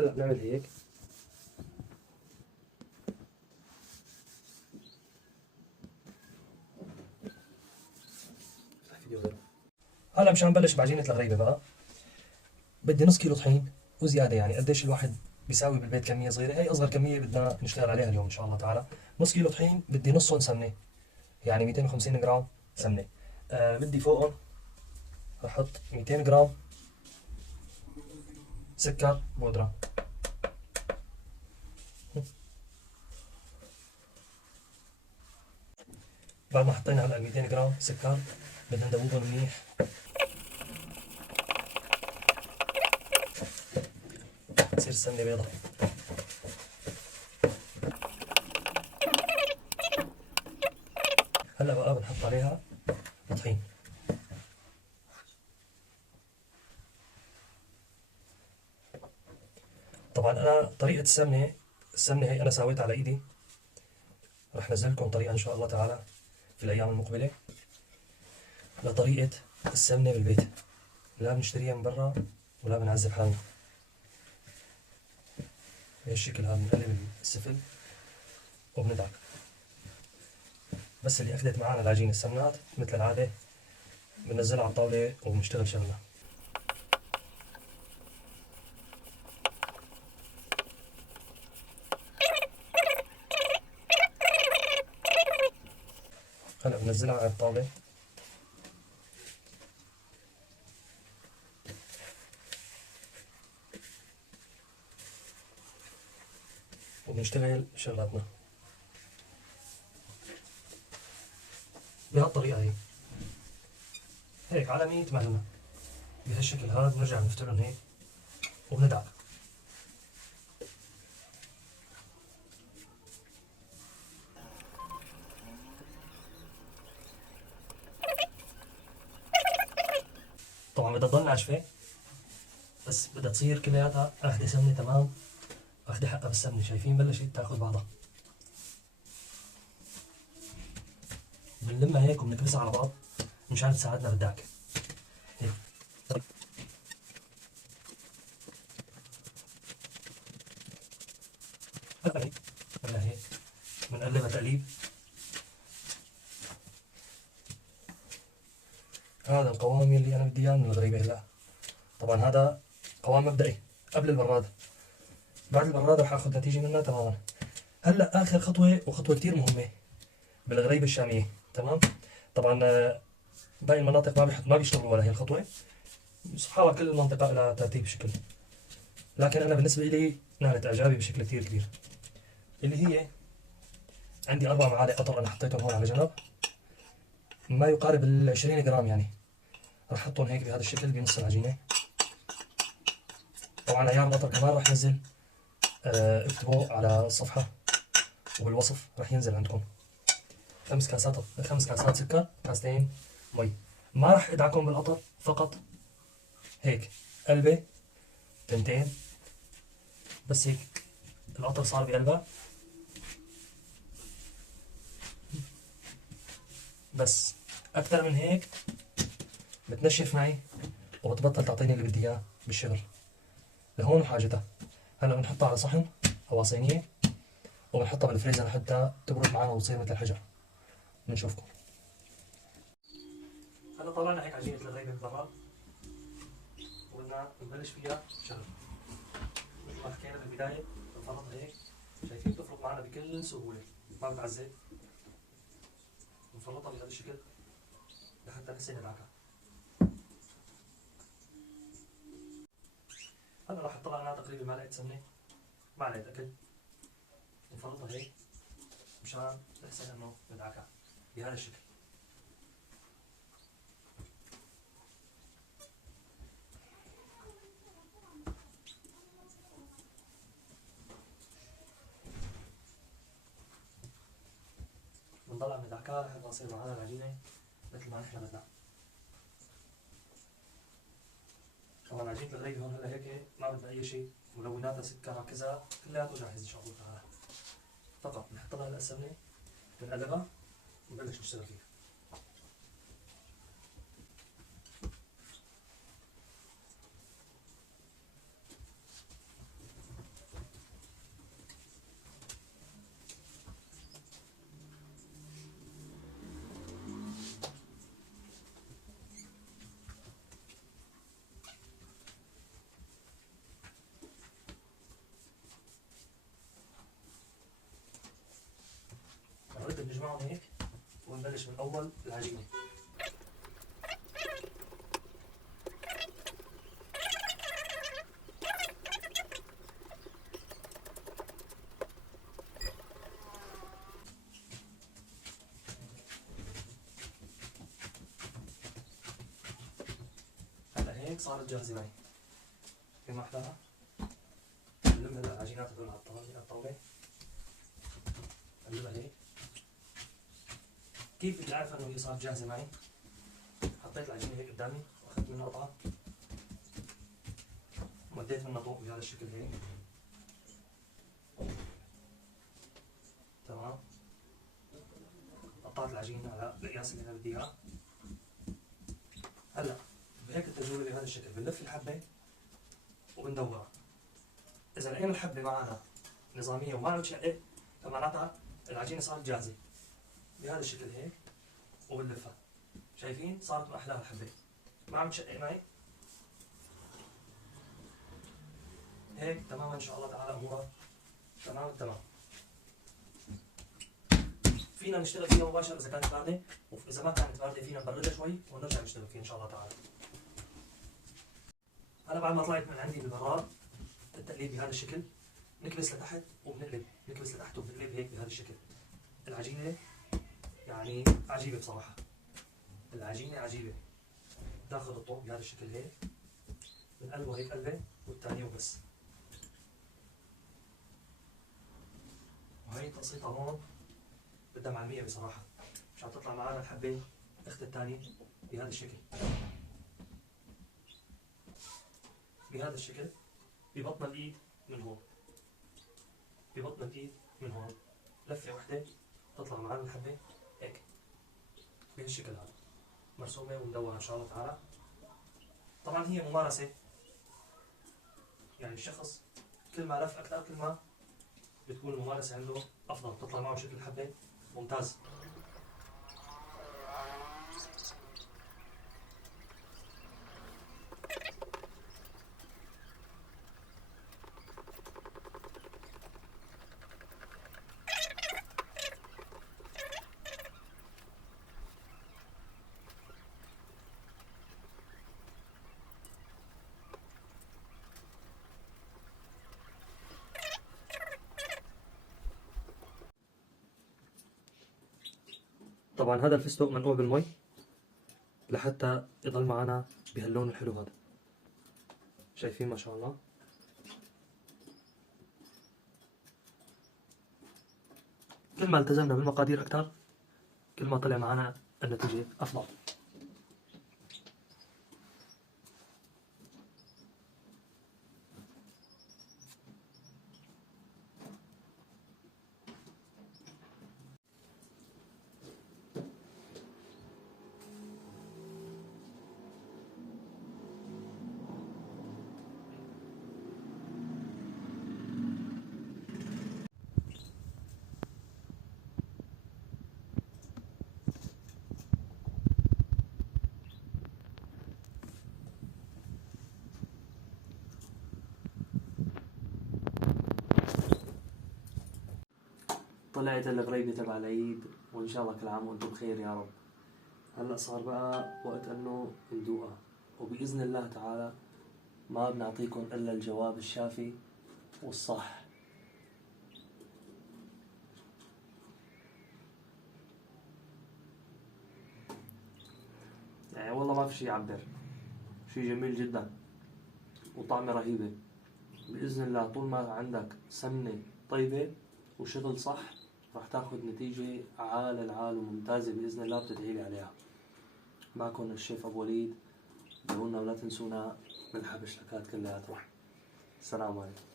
هلا بنعمل هيك. هلا مشان نبلش بعجينة الغريبة بقى، بدي نص كيلو طحين وزيادة. يعني قديش الواحد بيساوي بالبيت كمية صغيرة، هي أصغر كمية بدنا نشتغل عليها اليوم إن شاء الله تعالى. نص كيلو طحين، بدي نصهم سمنة، يعني 250 جرام سمنة. بدي فوقهم رح أحط 200 جرام سكر بودرة. بعد ما حطينا هلا 200 جرام سكر بدنا ندوبهم منيح. تصير السمنة بيضة. هلا بقى بنحط عليها الطحين. طبعا انا طريقة السمنة هي انا سويتها على ايدي. رح نزل لكم طريقة ان شاء الله تعالى في الايام المقبلة لطريقة السمنة بالبيت، لا بنشتريها من برا ولا بنعذب حالنا. بهالشكل هذا بنقلب السفل وبندعك. بس اللي اخذت معنا العجينة السمنات مثل العادة بننزلها على الطاولة وبنشتغل شغلنا. هلا بنزلها على الطاولة وبنشتغل شغلاتنا بهالطريقة هي. هيك على 100 معلمة بهالشكل هذا بنرجع بنفتلهم هيك وبندعك. طبعا بدها تضل ناشفة، بس بدها تصير كلياتها اخذة سمنة تمام، اخذة حقها بالسمنة. شايفين بلشت تاخذ بعضها. بنلمها هيك وبنكبسها على بعض مشان تساعدنا بالدعكة. هيك هلا هيك هلا هيك بنقلبها تقليب. هذا القوام اللي انا بدي اياه من الغريبة. هلا طبعا هذا قوام مبدئي قبل البراد. بعد البراد رح اخذ نتيجة منها تماما. هلا اخر خطوة وخطوة كثير مهمة بالغريبة الشامية. تمام. طبعا باقي المناطق ما بيشتغلوا ولا هي الخطوة. سبحان الله كل المنطقة لها ترتيب شكل، لكن انا بالنسبة لي نالت اعجابي بشكل كثير كبير. اللي هي عندي 4 معالق قطر انا حطيتهم هون على جنب، ما يقارب 20 جرام يعني. رح احطهم هيك بهذا الشكل بنص العجينة. طبعا ايام القطر كمان رح نزل، اكتبوا على الصفحة وبالوصف رح ينزل عندكم. 5 كاسات سكر، كاستين مي. ما رح ادعكم بالقطر، فقط هيك قلبة تنتين بس هيك القطر صار بقلبها. بس اكثر من هيك بتنشف معي وبتبطل تعطيني اللي بدي اياه بالشغل. لهون حاجتها. هلا بنحطها على صحن او صينية وبنحطها بالفريزر لحتى تبرد معنا وتصير مثل الحجر. بنشوفكم. هلا طلعنا هيك عجينة الغريبة من برا وبدنا نبلش فيها شغل. مثل ما حكينا بالبداية بنفرطها هيك. شايفين بتفرط معنا بكل سهولة، ما بتعذب. بنفرطها بهذا الشكل لحتى نحسن ندعكها. هلا راح اطلع لنا تقريبا معلقة سمنة، معلقة أكل. بنفرطها هيك مشان نحسن إنه ندعكها بهذا الشكل. بنضل عم ندعكها لحد ما تصير معنا العجينة مثل ما نحن بدنا. طبعا عجينة الغريبة هون هلا هيك ما بدنا أي شيء، ملوناتها سكرها كذا كلياته جاهز إن شاء الله تعالى. فقط بنحط لها هلا السمنة، بنقلبها ونبلش نشتغل فيها. بنجمعهم هيك ونبلش من أول العجينة. هلا هيك صارت جاهزة معي. في ما أحلاها؟ نلم هلا العجينات هدول على الطاولة. نقلبها هيك. كيف بدي أعرف إنه هي صارت جاهزة معي؟ حطيت العجينة هيك قدامي وأخذت منها قطعة ومديت منها طوق بهذا الشكل هيك. تمام. قطعت العجينة على القياس اللي أنا بدي إياه. هلا بهيك التجربة بهذا الشكل بنلف الحبة وبندورها. إذا لقينا الحبة معنا نظامية وما عم تشقق فمعناتها العجينة صارت جاهزة. بهذا الشكل هيك وبنلفها. شايفين؟ صارت من أحلاها الحبة. ما عم تشقق معي. هيك تماما إن شاء الله تعالى أمورها تمام التمام. فينا نشتغل فيها مباشرة إذا كانت باردة، وإذا ما كانت باردة فينا نبردها شوي ونرجع نشتغل فيها إن شاء الله تعالى. أنا بعد ما طلعت من عندي بالبراد التقليب بهذا الشكل، نكبس لتحت وبنقلب، نكبس لتحت وبنقلب هيك بهذا الشكل. العجينة يعني عجيبة بصراحة. العجينة عجيبة. تاخذ الطوق بهذا الشكل هيك، بنقلبه هيك قلبة والثانية وبس. وهي تقسيطة هون بدها معلمية بصراحة، مش عم تطلع معنا الحبة اخت الثانية بهذا الشكل. بهذا الشكل ببطن الايد من هون، ببطن الايد من هون، لفة وحدة تطلع معنا الحبة هيك بهالشكل هذا، مرسومة ومدورة ان شاء الله تعالى. طبعا هي ممارسة، يعني الشخص كل ما لف اكثر كل ما بتكون الممارسة عنده افضل، تطلع معه شكل الحبة ممتاز. طبعا هذا الفستق منقوع بالمي لحتى يضل معنا بهاللون الحلو هذا. شايفين ما شاء الله. كل ما التزمنا بالمقادير اكثر كل ما طلع معنا النتيجة افضل. طلعت الغريبة تبع العيد وإن شاء الله كل عام وأنتم بخير يا رب. هلأ صار بقى وقت إنه ندوقها، وبإذن الله تعالى ما بنعطيكم إلا الجواب الشافي والصح. يعني والله ما في شي يعبر، شي جميل جدا وطعمه رهيبة. بإذن الله طول ما عندك سمنة طيبة وشغل صح راح تاخذ نتيجة عال العال وممتازة بإذن الله، بتدعيلي عليها. معكم الشيف أبو وليد، دعونا ولا تنسونا من الحبشتكات كلياتها. السلام عليكم.